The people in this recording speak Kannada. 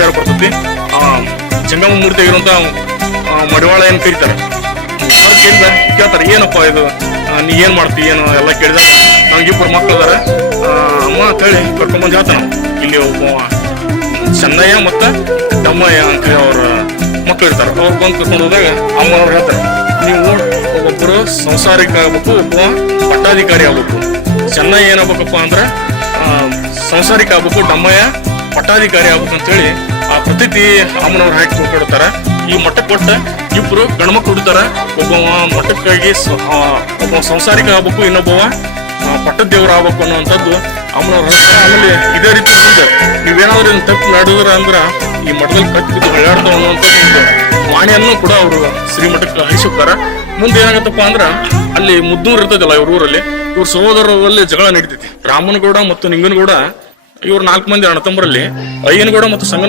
ವಿಚಾರ ಬರ್ತೈತಿ. ಜಂಗಮ ಮೂರ್ತಿ ಆಗಿರುವಂತ ಮಡಿವಾಳ ಏನ್ ಕರೀತಾರೆ, ಕೇಳ್ತಾರೆ ಏನಪ್ಪ ಇದು, ನೀ ಏನ್ ಮಾಡ್ತಿ ಏನು ಎಲ್ಲ ಕೇಳಿದ. ನಮ್ಗಿಬ್ಬರು ಮಕ್ಳು ಅದಾರ ಅಮ್ಮ ಅಂತೇಳಿ ಕರ್ಕೊಂಡ್ಬಂದು ಹೇಳ್ತಾನ. ಇಲ್ಲಿ ಒಬ್ಬ ಚೆನ್ನಯ್ಯ ಮತ್ತ ದಮ್ಮಯ್ಯ ಅಂತ ಅವ್ರ ಮಕ್ಳು ಇರ್ತಾರೆ. ಅವ್ರು ಬಂದು ಕರ್ಕೊಂಡು ಹೋದಾಗ ಅಮ್ಮ ಅವ್ರು ಹೇಳ್ತಾರೆ, ನೀವು ಒಬ್ಬೊಬ್ಬರು ಸಂಸಾರಿಕ ಆಗ್ಬೇಕು, ಒಬ್ಬ ಪಟ್ಟಾಧಿಕಾರಿ ಆಗ್ಬೇಕು. ಚೆನ್ನಯ್ಯ ಏನಾಗ್ಬೇಕಪ್ಪ ಅಂದ್ರೆ ಸಂಸಾರಿಕ ಆಗ್ಬೇಕು, ದಮ್ಮಯ್ಯ ಪಟ್ಟಾಧಿಕಾರಿ ಆಗ್ಬೇಕು ಅಂತೇಳಿ ಆ ಪ್ರತಿತಿ ಅಮ್ಮನವ್ರು ಹಾಕಿ ಕೊಡ್ತಾರ. ಈ ಮಠಕ್ಕೆ ಕೊಟ್ಟ ಇಬ್ರು ಗಂಡ್ಮಕ್ಳು ಹುಡ್ತಾರ. ಒಬ್ಬವ ಮಠಕ್ಕಾಗಿ ಒಬ್ಬ ಸಂಸಾರಿಕ ಆಗ್ಬೇಕು, ಇನ್ನೊಬ್ಬವ ಪಟ್ಟದ ದೇವ್ರು ಆಗ್ಬೇಕು ಅನ್ನುವಂಥದ್ದು ಅಮ್ಮನವ್ರ. ಆಮೇಲೆ ಇದೇ ರೀತಿ ಮುಂದೆ ನೀವೇನಾದ್ರೂ ತಪ್ಪು ನಡೆದ್ರ ಅಂದ್ರ ಈ ಮಠದಲ್ಲಿ ಕಟ್ಟಿ ಬಿದ್ದು ಹಳ್ಳಾಡ್ತಾವ ಅನ್ನುವಂಥದ್ದು ವಾಣಿಯನ್ನು ಕೂಡ ಅವರು ಶ್ರೀಮಠಕ್ಕೆ ಹರಿಸಿರ್ತಾರ. ಮುಂದೆ ಏನಾಗತ್ತಪ್ಪ ಅಂದ್ರ ಅಲ್ಲಿ ಮುದ್ದೂರು ಇರ್ತದಲ್ಲ ಇವ್ರ ಊರಲ್ಲಿ, ಇವ್ರ ಸಹೋದರರಲ್ಲಿ ಜಗಳ ನಡೀತೈತಿ. ರಾಮನಗೌಡ ಮತ್ತು ನಿಂಗನಗೌಡ ಇವ್ರು 4 ಮಂದಿ ಅಣ್ಣತಂಬರಲ್ಲಿ. ಅಯ್ಯನಗೌಡ ಮತ್ತು